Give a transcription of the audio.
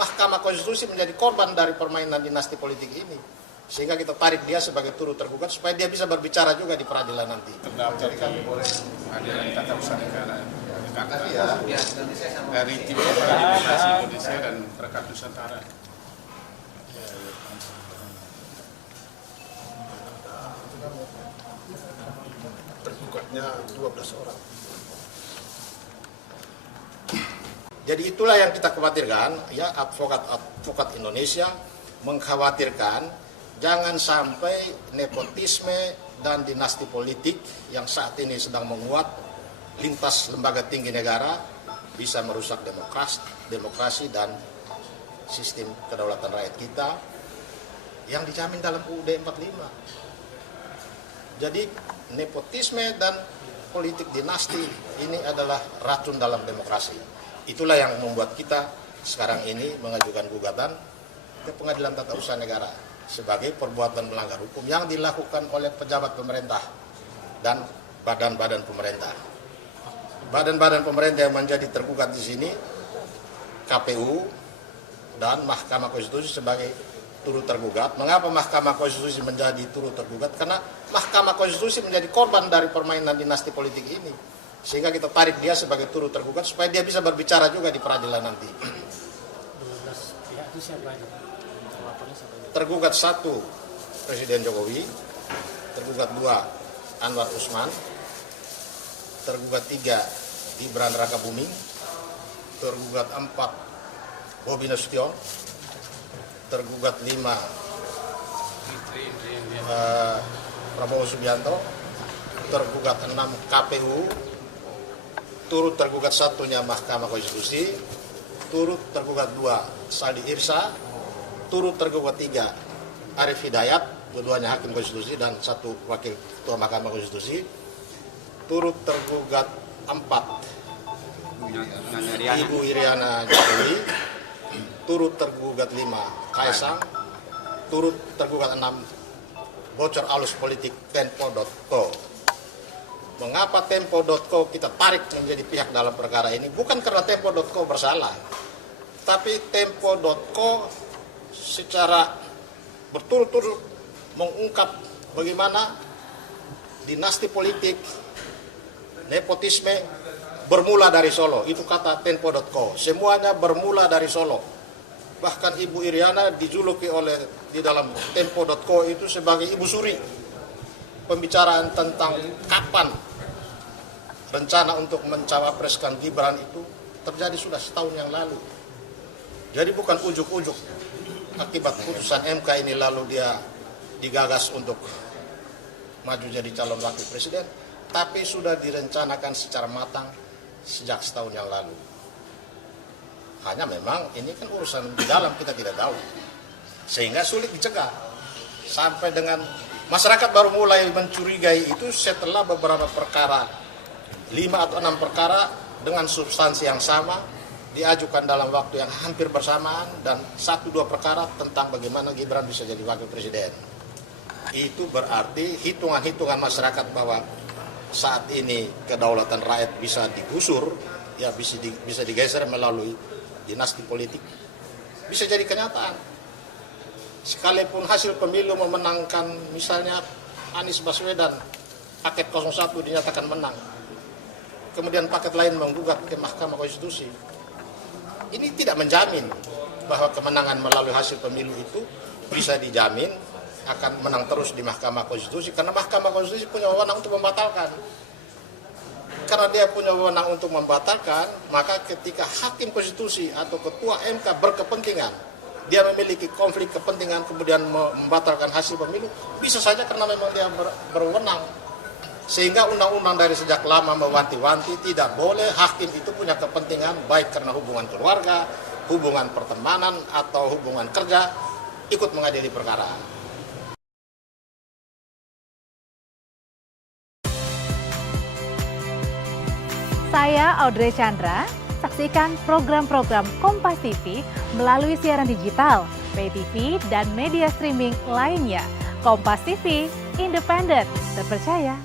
Mahkamah Konstitusi menjadi korban dari permainan dinasti politik ini. Sehingga kita tarik dia sebagai turut tergugat supaya dia bisa berbicara juga di peradilan nanti. Terdaftar di Pengadilan Tata Usaha Negara dari tim Demokrasi Indonesia dan Perkat Nusantara. Tergugatnya 12 orang. Jadi itulah yang kita khawatirkan, ya, advokat Indonesia mengkhawatirkan jangan sampai nepotisme dan dinasti politik yang saat ini sedang menguat lintas lembaga tinggi negara bisa merusak demokrasi dan sistem kedaulatan rakyat kita yang dijamin dalam UUD 45. Jadi nepotisme dan politik dinasti ini adalah racun dalam demokrasi. Itulah yang membuat kita sekarang ini mengajukan gugatan ke Pengadilan Tata Usaha Negara sebagai perbuatan melanggar hukum yang dilakukan oleh pejabat pemerintah dan badan-badan pemerintah. Badan-badan pemerintah yang menjadi tergugat di sini KPU dan Mahkamah Konstitusi sebagai turut tergugat. Mengapa Mahkamah Konstitusi menjadi turut tergugat? Karena Mahkamah Konstitusi menjadi korban dari permainan dinasti politik ini. Sehingga kita tarik dia sebagai turut tergugat supaya dia bisa berbicara juga di peradilan nanti. 12 pihak itu siapa aja? Tergugat 1 Presiden Jokowi, tergugat 2 Anwar Usman, tergugat 3 Gibran Rakabuming, tergugat 4 Bobi Nasution, tergugat 5 Prabowo Subianto, tergugat 6 KPU, turut tergugat 1-nya Mahkamah Konstitusi, turut tergugat 2 Saldi Irsa, turut tergugat 3 Arief Hidayat, keduanya hakim konstitusi dan 1 wakil ketua Mahkamah Konstitusi, turut tergugat 4 Ibu Iriana Jokowi, turut tergugat 5 Kaisang, turut tergugat 6 bocor alus politik Tempo.co. Mengapa Tempo.co kita tarik menjadi pihak dalam perkara ini? Bukan karena Tempo.co bersalah, tapi Tempo.co secara berturut-turut mengungkap bagaimana dinasti politik, nepotisme bermula dari Solo. Itu kata Tempo.co. Semuanya bermula dari Solo. Bahkan Ibu Iriana dijuluki di dalam Tempo.co itu sebagai Ibu Suri. Pembicaraan tentang kapan rencana untuk mencawapreskan Gibran itu terjadi sudah setahun yang lalu. Jadi bukan ujuk-ujuk akibat putusan MK ini lalu dia digagas untuk maju jadi calon wakil presiden, tapi sudah direncanakan secara matang sejak setahun yang lalu. Hanya memang ini kan urusan di dalam kita tidak tahu, sehingga sulit dicegah. Sampai dengan masyarakat baru mulai mencurigai itu setelah beberapa perkara, 5 atau 6 perkara dengan substansi yang sama diajukan dalam waktu yang hampir bersamaan dan 1-2 perkara tentang bagaimana Gibran bisa jadi wakil presiden. Itu berarti hitungan-hitungan masyarakat bahwa saat ini kedaulatan rakyat bisa digusur, ya bisa digeser melalui dinasti politik, bisa jadi kenyataan. Sekalipun hasil pemilu memenangkan misalnya Anies Baswedan, paket 01 dinyatakan menang, kemudian paket lain menggugat ke Mahkamah Konstitusi, ini tidak menjamin bahwa kemenangan melalui hasil pemilu itu bisa dijamin akan menang terus di Mahkamah Konstitusi, karena Mahkamah Konstitusi punya wewenang untuk membatalkan. Karena dia punya wewenang untuk membatalkan, maka ketika hakim konstitusi atau ketua MK berkepentingan, dia memiliki konflik kepentingan kemudian membatalkan hasil pemilu, bisa saja karena memang dia berwenang. Sehingga undang-undang dari sejak lama mewanti-wanti tidak boleh hakim itu punya kepentingan baik karena hubungan keluarga, hubungan pertemanan atau hubungan kerja ikut mengadili perkara. Saya Audrey Chandra, saksikan program-program Kompas TV melalui siaran digital, pay TV, dan media streaming lainnya. Kompas TV, independen, terpercaya,